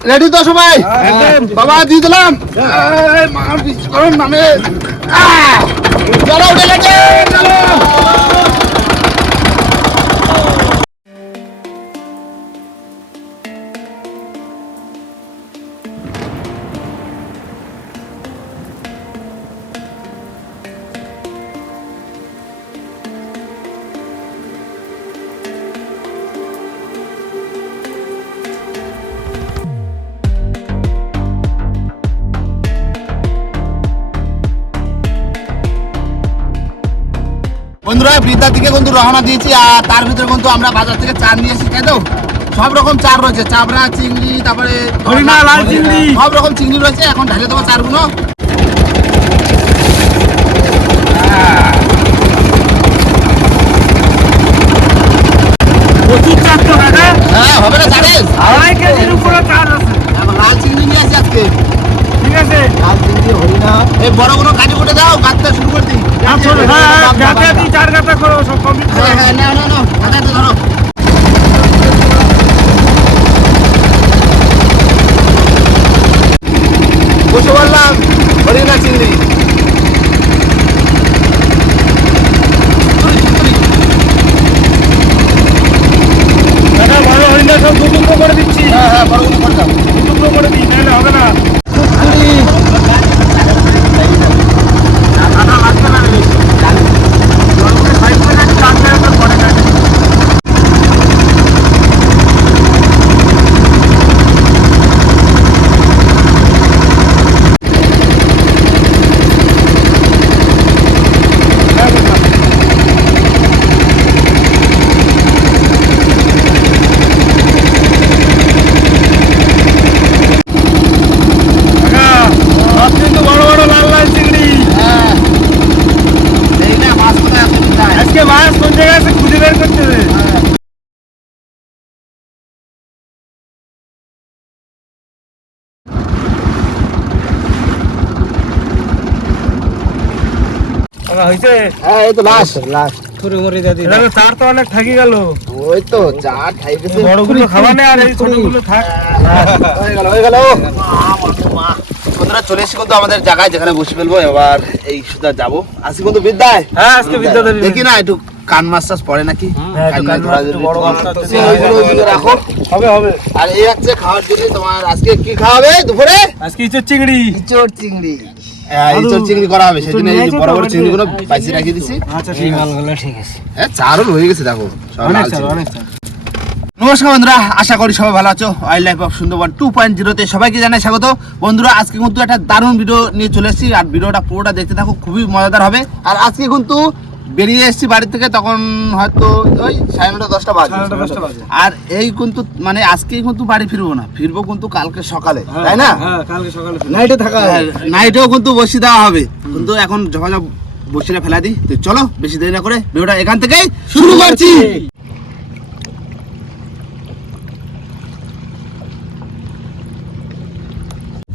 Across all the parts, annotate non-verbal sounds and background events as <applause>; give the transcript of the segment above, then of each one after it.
Ready তো সবাই? বাবা দিয়ে দিলাম। নামে। চলো উঠে গেছে চলো বৃদ্ধার দিকে কিন্তু রওনা দিয়েছি আর তার ভিতরে কিন্তু আমরা বাজার থেকে চার নিয়ে এসেছি তাই তো? সব রকম চার রয়েছে চাবড়া চিংড়ি তারপরে। সব রকম চিংড়ি রয়েছে এখন ঢালে দেবো চারগুলো। হ্যাঁ হবে না চারের এখন লাল চিংড়ি নিয়ে আসি আজকে। ঠিক আছে? লাল চিংড়ি হরিণা এই বড়গুলো কাটি কুটে দাও কাটতে শুরু করে দিই। আসলে হ্যাঁ হ্যাঁ গাতে দিই চার গাতা করো সব কমপ্লিট হ্যাঁ হ্যাঁ না না না ধরো। বসে বললাম হরিণা চিংড়ি কাকা বড় হরিণা সব দু টুকরো করে দিচ্ছি হ্যাঁ হ্যাঁ বড়গুলো করে দাও দু টুকরো করে দিই নাহলে হবে না কাকা লাগবে না রে জলকে সাইড করে চার গাতা করে কাটে কাকা সব কিন্তু বড় বড় লাল লাল চিংড়ি হ্যাঁ এই না মাছ কোথায় আছে কোথায় আজকে মাছ কোন জায়গায় আছে খুঁজে বের করতে হবে হ্যাঁ এই তো লাস্ট লাস্ট থুরি মুড়ি দিয়ে এটা চার তো অনেক থাকি গেল। ওই তো চা খাই গেছে বড়গুলো খাওয়া নেই আর এই ছোটগুলো থাক। হয়ে গেল হয়ে গেল। বন্ধুরা চলে এসে কিন্তু আমাদের জায়গায় যেখানে বসে ফেলব এবার এই সুদা যাব। কিন্তু বিদ্যায়? হ্যাঁ আজকে বিদ্যাধরী দেখি না একটু কান মাছ টাছ পড়ে নাকি হ্যাঁ, রাখো। হবে হবে। আর এই হচ্ছে খাওয়ার জন্য তোমার আজকে কি খাওয়াবে? দুপুরে? আজকে ইচ্ছে চিংড়ি। ইচড় চিংড়ি। হ্যাঁ চিংড়ি করা হবে সেদিন এই যে বড় বড় চিংড়িগুলো পাইছি রাখিয়ে দিছি। আচ্ছা ঠিক আছে। হ্যাঁ চারও হয়ে গেছে দেখো অনেক লাল অনেক স্যার নমস্কার বন্ধুরা আশা করি সবাই ভালো আছো। Wild life of Sundarban two point জিরোতে সবাইকে জানাই স্বাগত। বন্ধুরা আজকে কিন্তু একটা দারুণ ভিডিও নিয়ে চলে এসেছি আর ভিডিওটা পুরোটা দেখতে থাকো খুবই মজাদার হবে। আর আজকে কিন্তু বেরিয়ে এসেছি বাড়ি থেকে তখন হয়তো ওই সাড়ে নটা দশটা বাজে। আর এই কিন্তু মানে আজকেই কিন্তু বাড়ি ফিরবো না। ফিরবো কিন্তু কালকে সকালে তাই না? হ্যাঁ কালকে সকালে নাইটে থাকা নাইটেও কিন্তু বসি দেওয়া হবে। কিন্তু এখন যখন বসিটা ফেলা দিই তো চলো বেশি দেরি না করে ভিডিওটা এখান থেকেই শুরু করছি।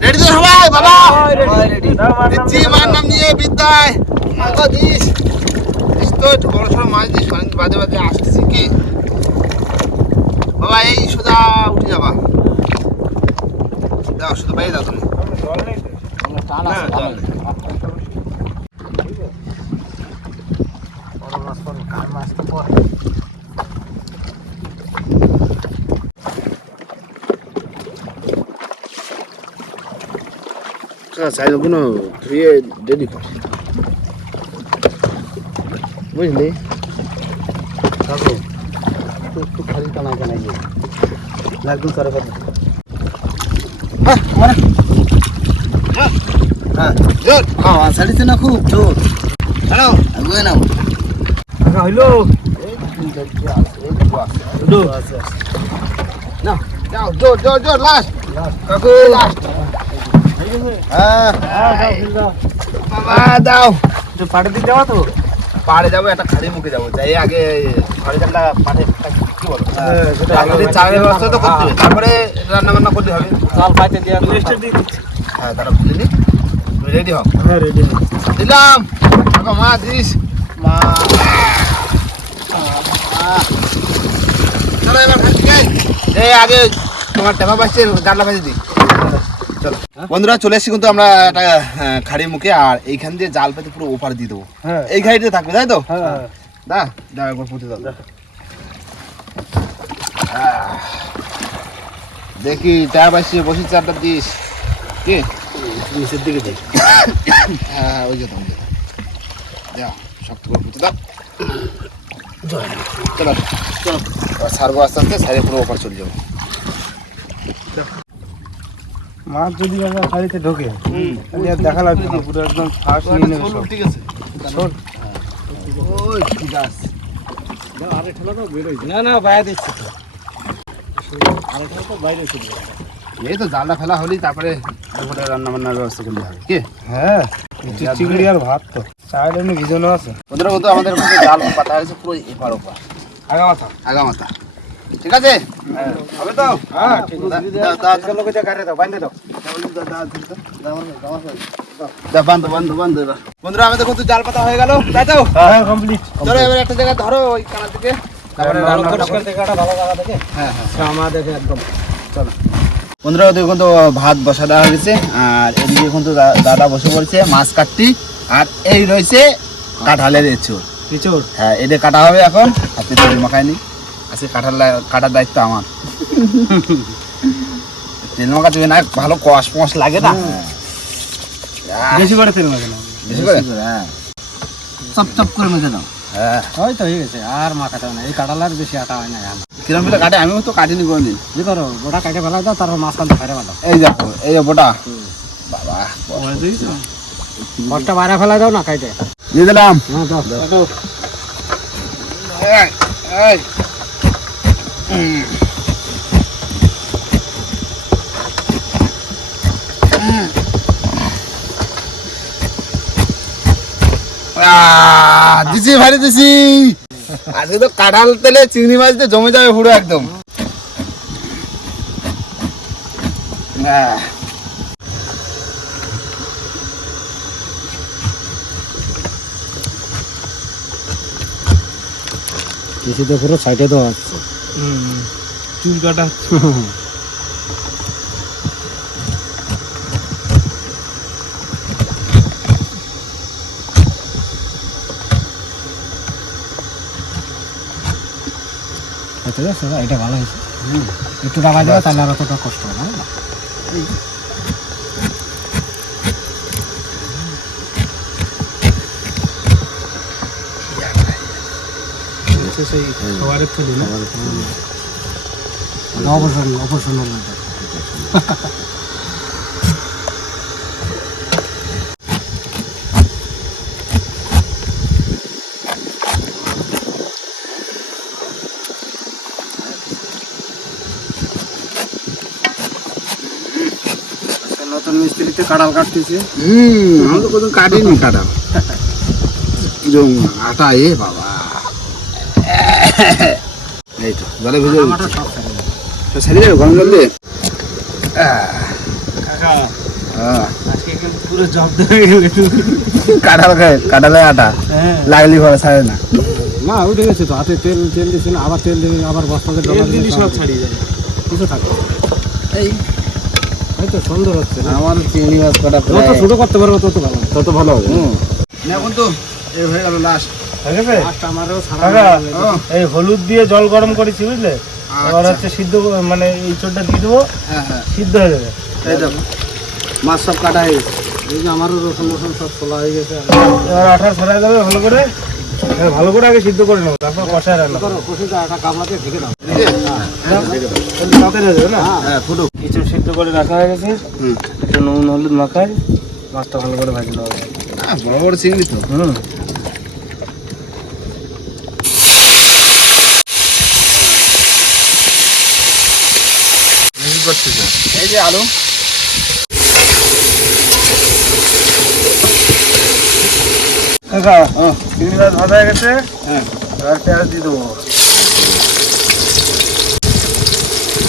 রেডি তো সবাই? বাবা। দিচ্ছি মার নাম নিয়ে বিদ্যায়। দিস তো একটু বড় সড়ো মাছ দিস অনেক বাজে বাজে আসতেছি কি বাবা এই সোজা উঠে যাবা দাও শুধু বাইরে দাও তুমি সাইজগুলো ধুয়ে রেডি কর বুঝলি কাকু একটু একটু খালি টানা কেনা গিয়ে একদম করে কথা হ্যাঁ মানে হ্যাঁ জোর হ্যাঁ সাড়িতে না খুব? জোর হ্যালো আগুয়ে নাও। কাকা হইল। না। যাও জোর জোর জোর লাস্ট কাকু। লাস্ট হ্যাঁ। বাবা দাও। পাড়ে দিতে যাওয়া তো? পাড়ে যাব একটা খালি মুখে যাব। যাই আগে ঘরে চালটা পাঠে কি বলো? হ্যাঁ, চালের ব্যবস্থা তো করতে হবে। তারপরে রান্না বান্না করতে হবে। চাল পাইতে দিয়ে হ্যাঁ তারা বুঝলি তুমি রেডি হও হ্যাঁ রেডি দিলাম কাকা মা দিস মা চলো এবার এই আগে তোমার টেপা পাচ্ছে জানলা পাশে দিই। চলো। বন্ধুরা চলে এসেছি কিন্তু আমরা একটা খাড়ি মুখে আর এইখান দিয়ে জাল পেতে পুরো ওপার দিয়ে দেবো। হ্যাঁ। এই ঘাড়িতে থাকবে তাই তো? হ্যাঁ। দা দাও একবার পুঁতে দাও। দেখি। টেপা পাচ্ছে বসে চারটা দিস। কি? নিচের দিকে যাই। হ্যাঁ ওই যেতাম যা শক্ত করে পুঁতে দাও চলো চলো সারবো আস্তে আস্তে সাইডে পুরো ওপার চলে যাব। মাছ যদি আমার শাড়িতে ঢোকে দেখা লাগবে না পুরো একদম ফার্স্ট নিয়ে নেবে সব। ঠিক আছে শোন। ওই ঠিক আছে না না বাইরে দিচ্ছি তো আরেকটা তো বাইরে চলে এই তো জালটা ফেলা হলি তারপরে দুপুরে রান্না বান্নার ব্যবস্থা করলে হবে কি? হ্যাঁ চিংড়ি আর ভাত তো। চাল এমনি ভিজানো আছে। ওদের মতো আমাদের মধ্যে জাল পাতা হয়েছে পুরো এপার ওপার। আগা মাথা আগা মাথা ঠিক আছে? হবে তো? হ্যাঁ ঠিক আছে। দা- লোকে যা গাড়ি দাও দাও। বান্ধো, এবার। বন্ধুরা আমাদের কিন্তু জাল পাতা হয়ে গেল। তাই তো? হ্যাঁ কমপ্লিট এবার একটা জায়গায় ধরো ওই কানার দিকে। তারপরে ভালো জায়গা থেকে হ্যাঁ হ্যাঁ। শ্রামা দেখে একদম। চলো। বন্ধুরা ওদের কিন্তু ভাত বসা দেওয়া হয়েছে আর এদিকে কিন্তু দা- দাদা বসে পড়ছে মাছ কাটতি আর এই রয়েছে কাঁঠালের এঁচুর পিছর হ্যাঁ এটা কাটা হবে এখন হাতে তেল মাখায়নি। আজকে কাটার লা- কাটার দায়িত্ব আমার। তেল মাখা দেবে না ভালো কষ মশ লাগে না। বেশি করে তেল মাখে না। বেশি করে? হ্যাঁ। চপ চপ করে মেখে দাও। হ্যাঁ। ওই তো হয়ে গেছে আর হয় না এই কাটালার বেশি আটা হয় না এখন কিরম মিলে কাটে আমিও তো কাটিনি কোনোদিন। কি করো গোটা কাটে ফেলা দাও তারপর মাঝখান থেকে ফেলে এই দেখো এই বোটা বাবা কষ্ট বাইরে ফেলা দাও না কাটে। দিয়ে দিলাম। হ্যাঁ দাও। এই, এই। দিছি ভারী দিছি। আজকে তো কাঁঠাল তেলে চিংড়ি মাছ দিয়ে জমে যাবে পুরো একদম। কিছু তো পুরো সাইডে দেওয়া আছে। চুল কাটা। <laughs> এটা ভালো হয়েছে একটু টাকা দেওয়া তাহলে আর অতটা কষ্ট হবে না সেই খাবারের থলি অবসর কাঁড়াল কাটতেছে। হুম আমি তো কোথাও কাটিনি কাঁঠাল কিরম আটা এ বাবা। এই তো জলে ভেজে তো যাবে গরম জল দিয়ে? হ্যাঁ। কাঁঠাল খায় কাঁঠালের আটা। হ্যাঁ। লাগলি ঘরে ছাড়ে না। না উঠে গেছে তো হাতে তেল তেল আবার তেল দিবি আবার বস্তাতে সব ছাড়িয়ে যাবে। কিছু থাকে এই এই তো সুন্দর হচ্ছে আমার চিংড়ি মাছ কটা যত ছোট করতে পারব তত ভালো। তত ভালো হবে। এখন তো এই হয়ে গেল লাস্ট ঠিক আছে লাস্ট আমারও কাকা, এই হলুদ দিয়ে জল গরম করেছি বুঝলে? এবার আচ্ছা হচ্ছে সিদ্ধ মানে এই চোরটা দিয়ে দেবো হ্যাঁ হ্যাঁ। সিদ্ধ হয়ে যাবে। এই মাছ সব কাটা হয়ে গেছে। আমারও রসুন রসুন সব খোলা হয়ে গেছে। এবার আঠা ছড়াই দেবে ভালো করে। ভালো করে আগে সিদ্ধ করে নেব তারপর কষায় রান্না করো কষিটা একটা কামলাতে ঢেকে দাও হয়ে হ্যাঁ কিছু সিদ্ধ করে রাখা হয়ে গেছে। হুম। একটু নুন হলুদ মাখায় মাছটা ভালো করে ভাজি নেওয়া আহ, বড় বড় চিংড়ি তো। হুম। এই যে আলু। চিংড়ি মাছ ভাজা হয়ে গেছে। হ্যাঁ। পেঁয়াজ দিয়ে দেবো।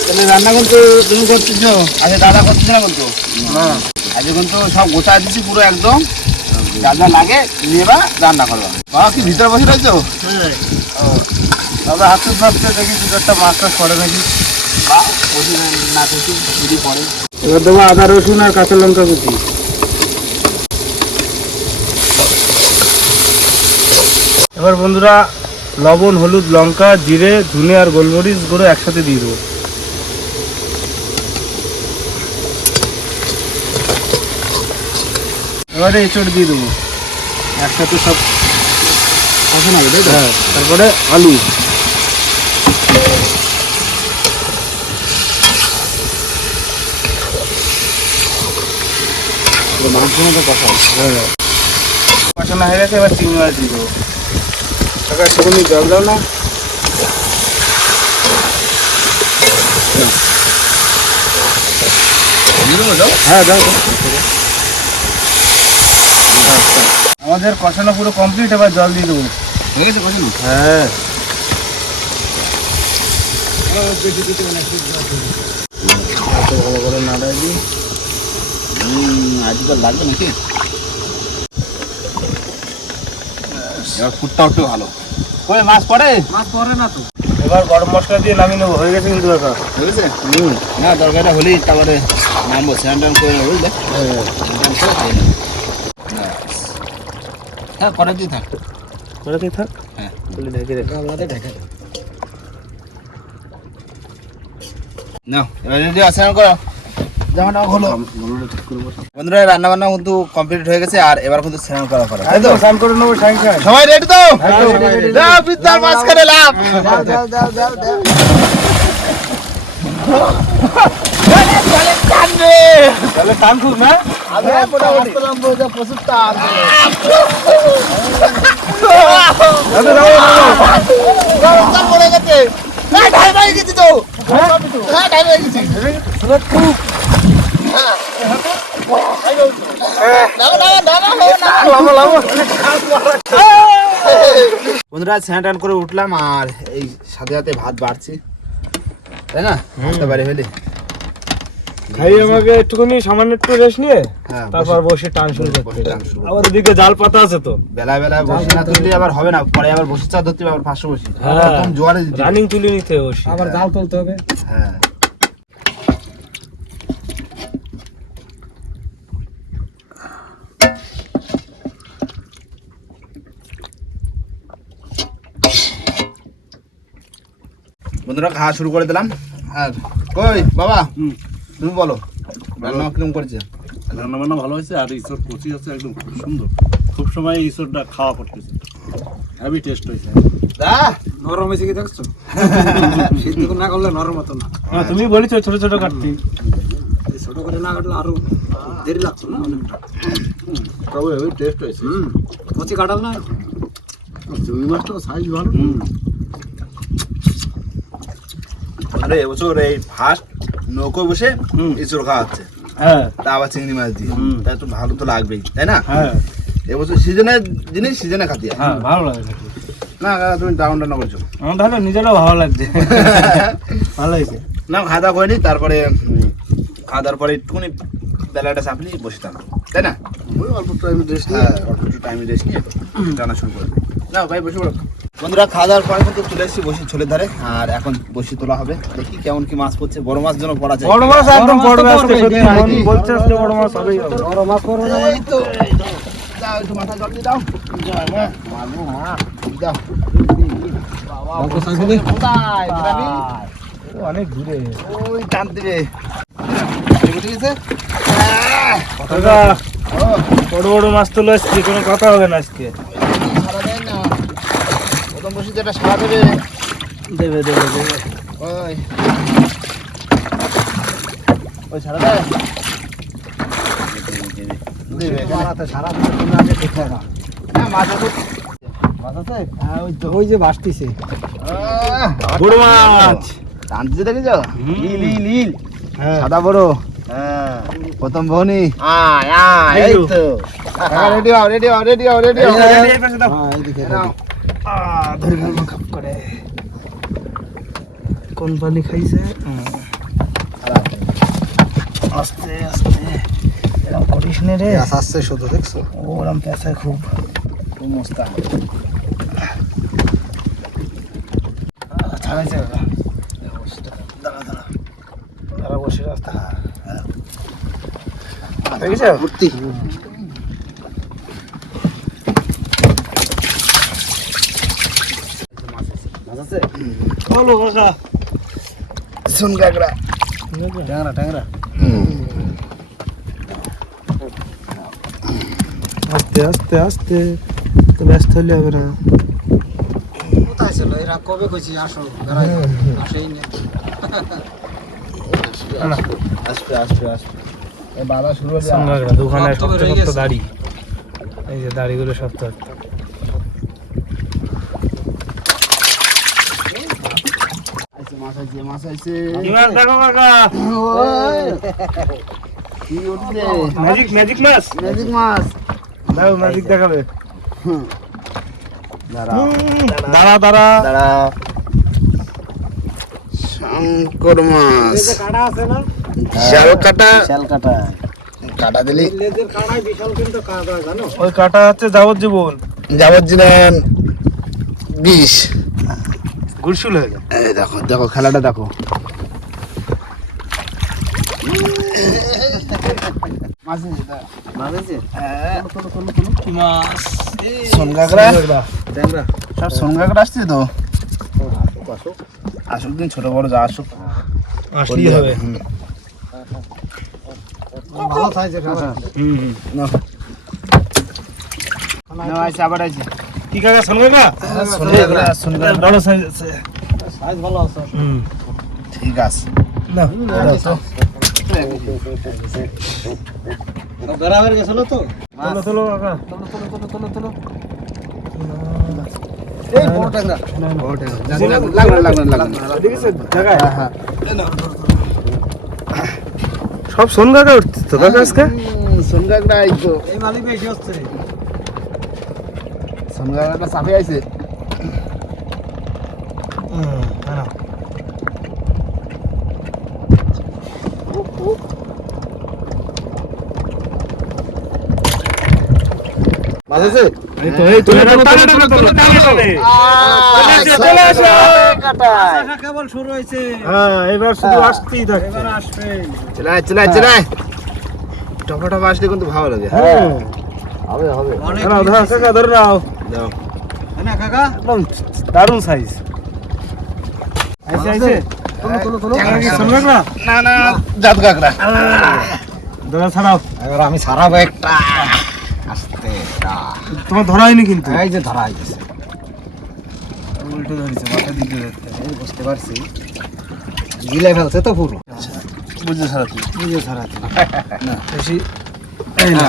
তাহলে রান্না কিন্তু তুমি করতেছ? আজকে দাদা করতেছ না কিন্তু না। আজকে কিন্তু সব গোছা পুরো একদম। যা যা লাগে নিয়ে বা রান্না করবা। বাবা কি ভিতরে বসে রয়েছো? দাদা হাতে ভাবতে দেখি দু একটা মাছ টাছ করে নাকি। বা না যদি এবার দেবো আদা রসুন আর কাঁচা লঙ্কা কুচি। এবার বন্ধুরা লবণ হলুদ লঙ্কা জিরে ধনে আর গোলমরিচ গুঁড়ো একসাথে দিয়ে দেবো। এবারে এঁচড় দিয়ে দেবো। একসাথে সব কষানো হবে হ্যাঁ। তারপরে আলু। মাংস মতো কষা। হ্যাঁ। কষানো হয়ে গেছে এবার চিংড়ি মাছ দিয়ে দেবো। টাকা একটুখানি জল দাও না। হ্যাঁ দাও। আমাদের কষানো পুরো কমপ্লিট এবার জল দিয়ে দেবো। হয়ে গেছে কষানো? হ্যাঁ। ভালো করে নাড়াই দিই আজকাল লাগবে নাকি? এবার ফুটটা একটু ভালো। কই মাছ পড়ে? মাছ পরে না তো। এবার গরম মশলা দিয়ে নামিয়ে নেব হয়ে গেছে কিন্তু কাকা হয়ে গেছে না তরকারিটা হলেই তারপরে নামবো। স্নান টান করে বুঝলে? স্নান টান করে খেয়ে নেব ব্যাস। হ্যাঁ। করে দিয়ে থাক। করে দিয়ে থাক? হ্যাঁ। ঢেকে রেখে গামলাতে ঢেকে নাও এবার রেডি আছে স্নান করো। জামাটা হলো বন্ধুরা রান্না বান্না কিন্তু কমপ্লিট হয়ে গেছে আর এবার কিন্তু স্নান করা করা। তাই তো? স্নান করে নেব সবাই রেডি তো? দাও পিতার মাঝখানে লাভ দাও দাও দাও দাও দাও টান খুব না আমি মোটামুটি। প্রচুর টান পড়ে গেছে হ্যাঁ? হয়ে গেছি তো। হ্যাঁ? হয়ে গেছি। বন্ধুরা স্নান টান করে উঠলাম আর এই সাথে সাথে ভাত বাড়ছি। তাই না? ফেলি খাই আমাকে একটুখানি সামান্য একটু রেস্ট নিয়ে হ্যাঁ তারপর বসে টান শুরু করতে। টান শুরু আবার ওদিকে জাল পাতা আছে তো। বেলা বেলা বসে না তুললে আবার হবে না। পরে আবার বসে চা ধরতে হবে, আবার পাঁচশো বসি। হ্যাঁ। জোয়ারে রানিং তুলে নিতে হবে বসে। আবার জাল তুলতে হবে। হ্যাঁ। বন্ধুরা খাওয়া শুরু করে দিলাম। আর কই বাবা? তুমি বলো রান্না কীরকম করেছে? রান্না বান্না ভালো হয়েছে আর ঈশ্বর কচি আছে একদম খুব সুন্দর। খুব সময় ঈশ্বরটা খাওয়া করতেছে। হ্যাভি টেস্ট হয়েছে। দা! নরম হয়েছে কি দেখছ? <laughs> সিদ্ধ না করলে নরম হতো না। হ্যাঁ, তুমি বলেছ ছোট ছোট কাটতে। ছোট করে না কাটলে আরও দেরি লাগছে না অনেকটা। তবে হেভি টেস্ট হয়েছে। হুম কচি কাটাল না। চিংড়ি মাছটাও সাইজ ভালো। আরে এবছর এই ফার্স্ট নৌকো বসে হুম। ইঁচড় খাওয়া হচ্ছে। হ্যাঁ। তা আবার চিংড়ি মাছ দিয়ে। তা একটু ভালো তো লাগবেই তাই না? হ্যাঁ। এবছর সিজনের জিনিস সিজনে খাতি হয়। হ্যাঁ ভালো লাগে না কাকা, তুমি দারুণ রান্না করছ। আমার তাহলে নিজেরও ভালো লাগছে। <laughs> ভালো হয়েছে না খাওয়া দাওয়া করিনি তারপরে খাওয়া দাওয়ার পরে একটুখানি বেলাটা চাপলি বসে থাকো তাই না? ওই অল্প টাইম রেস্ট হ্যাঁ অল্প একটু টাইম রেস্ট নিয়ে রান্না শুরু করে না ভাই বসে পড়ো। বন্ধুরা খাওয়া দাওয়ার পরে কিন্তু চলে এসেছি বসি ছোলের ধারে আর এখন বসি তোলা হবে। দেখি কেমন কি মাছ পড়ছে। বড় মাছ যেন পড়া যায়। বড় মাছ একদম বড় মাছ পড়বে, মন? বলছে বড় মাছ হবে। বড় মাছ করবে না এই তো দাও একটু মাথা জল দিয়ে দাও। মাগো মাছ। দাও অল্প সাইজ হলে কোথায়? অনেক দূরে। ওই টান দিবে ঠিক আছে কাকা বড় বড় মাছ তো আসছে কোনো কথা হবে না আজকে। প্রথম বসে যেটা সারা দেবে। দেবে দেবে দেবে। ওই। ওই সারা দেয়? দেবে সারা দিন তুমি আগে দেখে না মাছ আছে মাছ আছে ওই তো ওই যে বাসতিছে বড় মাছ! টানতে দেখেছ? হুম। লীল লীল লীল হ্যাঁ। সাদা বড়। হ্যাঁ। প্রথম এই এই তো। তো। রেডি হও রেডি হও রেডি হও রেডি হও। ধরে ফেলব খাপ করে। কোন পানি খাইছে? আস্তে আস্তে। এরকম করিস নে রে। আস্তে শুধু দেখছ? ও এরকম পেঁচায় খুব খুব মস্তা ছাড়াইছে আচ্ছা, দাঁড়া দাঁড়া। দাঁড়া বসে রাস্তা। হ্যাঁ। হ্যাঁ। দেখেছ ভর্তি বলো কাকা শোন কাকড়া। ট্যাংরা ট্যাংরা। আস্তে আস্তে আস্তে। তো ব্যস্ত হলে হবে না। কোথায় ছিল? এরা কবে কইছি? আসো বেড়াই আসেই না। আসবে আসবে আসবে এই বাবা শুরু সঙ্গাগড়া দোকানে। দাড়ি। এই যে দাড়িগুলো শক্ত শক্ত। আইছে মাছ আইছে মাছ কি মাছ দেখো কাকা। ওই, কি উঠছে? ম্যাজিক ম্যাজিক মাছ। ম্যাজিক মাছ। দাও ম্যাজিক দেখাবে। দাঁড়া। দাঁড়া। দাঁড়াও শঙ্কর মাছ। কাটা আছে না? বিশাল কাটা। শাল কাটা। কাটা দিলি? লেজের কাটাই বিশাল কিন্তু কাটা জানো? ওই কাটা হচ্ছে যাবজ্জীবন। যাবজ্জীবন। বিষ। গুলশুল হয়ে যায় এই দেখো দেখো খেলাটা দেখো। মাছ। আছে হ্যাঁ সব সোনগাগরা আসছে তো? আসুক দিন ছোট বড় যা আসুক। আসলেই হবে। হুম। ভালো সাইজের হুম হুম। আবার আইছে। কি কাকা সঙ্গে না? সোনগাগরা। বড় সাইজ আছে সাইজ ভালো আছে। হুম। ঠিক আছে। না তো। বেড়াবার গেছিল তো? তোলো তোলো কাকা। এই বড় ট্যাংরা। লাগবে লাগবে হ্যাঁ, হ্যাঁ। সব সোন কাকা উঠছে তো কাকা আজকে? হুম, সোনগাগরা এই তো। এই মালিক বেশি হচ্ছে। চাপে আইছে। কেবল শুরু হয়েছে হ্যাঁ এবার শুধু আসতেই থাকে চলে চলে চলে টপা টপা আসলে কিন্তু ভালো লাগে। হ্যাঁ। হবে হবে। অনেক ধরো কাকা ধরো নাও। দাও। না কাকা। দারুণ সাইজ আইছে আইছে। না না জাত কাকড়া। ছাড়াও। এবার আমি সারাবো একটা। আস্তে তোমার ধরা হয়নি কিন্তু। এই যে ধরা হয়েছে উল্টো ধরেছে মাথা দিকে ধরতে এই বুঝতে পারছি। গিলে ফেলছে তো পুরো। সারা তুই এই যে ধরা বেশি। এই না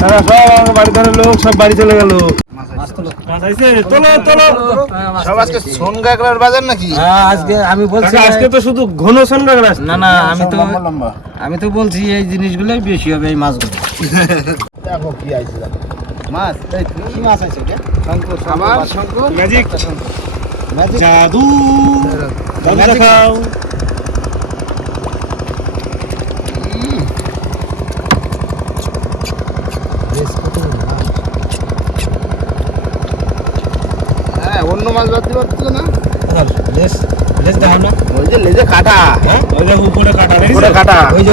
তারা সব বাড়ি ধরে লোক সব বাড়ি চলে গেল। হ্যাঁ আমি বলছি আজকে তো শুধু ঘন না না আমি তো আমি তো বলছি এই জিনিসগুলোই বেশি হবে এই মাছগুলো। দেখো কি আইছে মাছ কি মাছ আছে শঙ্কর শঙ্কর ম্যাজিক ম্যাজিক জাদু। জাদু দেখাও। মাছ বাদ পারছিল না? লেস লেস দেখো না। ওই যে লেজে কাটা। ওই দেখো উপরে কাটা উপরে কাটা। ওই যে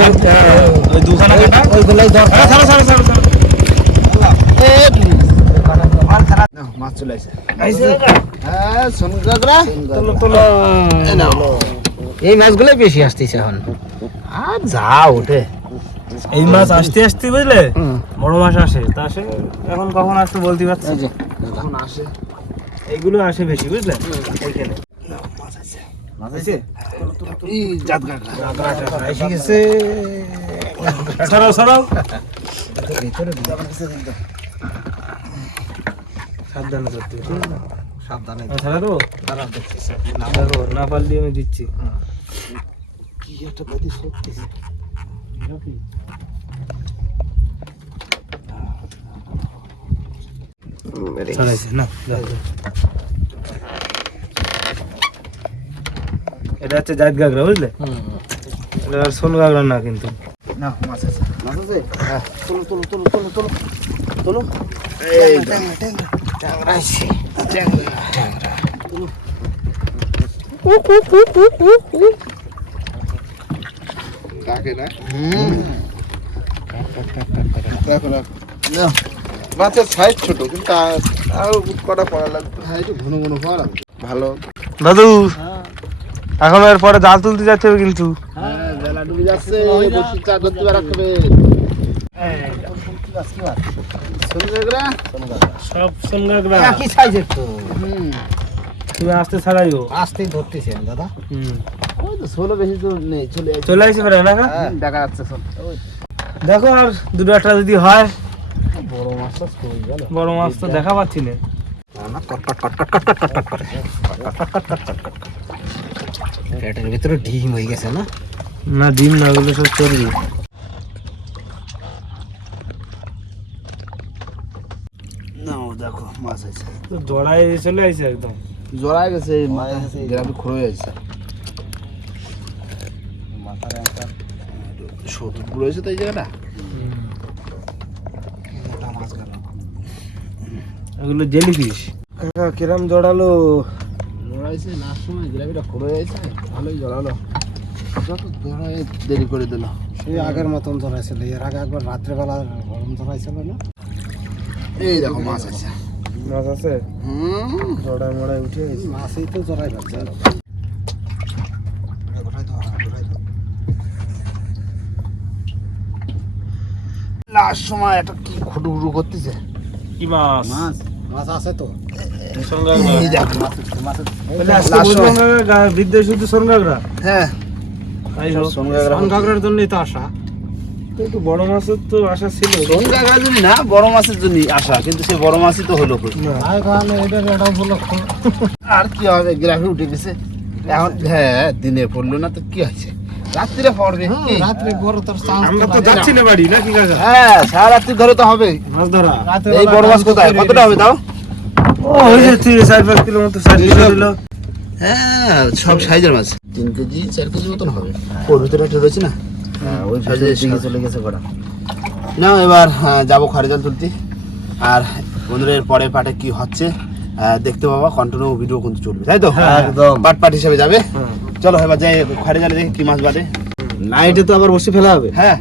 ওই দুখানা কাটা। ওইগুলোই দরকার। ছাড়ো ছাড়ো ছাড়ো ছাড়ো। নাও, মাছ চলে আসে হ্যাঁ সোন তোলো তোলো। এই নাও। এই মাছগুলোই বেশি আসতেছে এখন। আর যা ওঠে। এই মাছ আসতে আসতে বুঝলে? বড় মাছ আসে। তা আসে এখন কখন আসতে বলতে পারছি যখন আসে। এইগুলো আসে বেশি বুঝলে? এইখানে। সাবধানে করতে দেখো না পারলে আমি দিচ্ছি। কি একটা গতি সত্যি ছাড়াইছে না দাও, দাও। এটা হচ্ছে জাত গাগরা বুঝলে এটা আর সোন গাগরা না কিন্তু না মাছ আছে মাছ আছে তোলো তোলো তোলো তোলো তোলো তোলো এই ট্যাংরা আছে ট্যাংরা ট্যাংরা ডাকে না হুম দেখো না না, মাছের সাইজ ছোট কিন্তু আর- কটা পড়া লাগবে? হ্যাঁ একটু ঘন ঘন লাগবে। ভালো। দাদু এখন এর পরে জাল তুলতে হবে কিন্তু। হ্যাঁ বেলা ডুবে যাচ্ছে বসে চা সব সোন গাগরা একই সাইজের তো? তুমি আসতে ছাড়াইও আসতেই ধরতেছেন দাদা। হুম। ওই তো ষোলো বেশি তো নেই চলে চলে আসছে ফেরে না হ্যাঁ, দেখা যাচ্ছে সব দেখো আর দুটো একটা যদি হয় বড় মাছটা কই গেল বড় মাছ তো দেখা পাচ্ছি না। না কট কট কট কট কট কট কট করে পেটের ভিতরে ডিম হয়ে গেছে না? না ডিম না ওগুলো সব চর্বি না ও দেখো মাছ আছে। তো জড়াই চলে আসছে একদম। জড়ায় গেছে গ্রামে খুঁড়ে যাচ্ছে সবুজ পুরো হয়েছে তো এই জায়গাটা? এগুলো জেলি ফিশ কিরম জড়ালো। জড়াইছে লাস্ট সময় গ্রামীটা খুঁড়ে যাচ্ছে ভালোই জড়ালো। দেরি করে দিল। সেই আগের মতন ধরাইছিল এর আগে একবার রাত্রেবেলা গরম ধরাইছিল না? এই দেখো মাছ আছে। মাছ আছে? হুম। জড়াই মড়াই উঠে গেছে। মাছই তো জড়াই আরও লাস্ট সময় একটা কি খুটু খুটু করতেছে? কি মাছ? মাছ? মাছ আছে তো। বিদ্যে শুধু সোনগাগরা হ্যাঁ। তাই হোক সান জন্যই তো আসা তো একটু বড় মাছের তো আশা ছিল। জন্য না বড় মাছের জন্য আশা কিন্তু সে বড় মাছই তো হলো আর কি হবে গ্রাফি উঠে গেছে। এখন হ্যাঁ দিনে পড়ল না তো কি আছে? রাত্রিরে পড়বে রাত্রে বড় তোর আমরা তো যাচ্ছি না বাড়ি নাকি কাকা? হ্যাঁ সারা রাত্রি ধরে তো হবে। মাছ ধরা। এই বড় মাছ কোথায়? কতটা হবে? তাও ও তিন চার পাঁচ কিলো মতো চার কিলো দিল হ্যাঁ সব সাইজের মাছ। তিন কেজি চার কেজি মতন হবে। ওর ভিতরে একটা রয়েছে না? হ্যাঁ ওই সাইজের দিকে চলে গেছে কটা। না এবার হ্যাঁ, যাব খারিজাল তুলতে। আর বন্ধুরা পরে পাটে কি হচ্ছে দেখতে পাবা কন্টিনিউ ভিডিও কিন্তু চলবে তাই তো? একদম। পাট পাট হিসেবে যাবে। চলো এবার যাই খারিজালে দেখি কি মাছ বাদে। নাইটে তো আবার বসে ফেলা হবে। হ্যাঁ।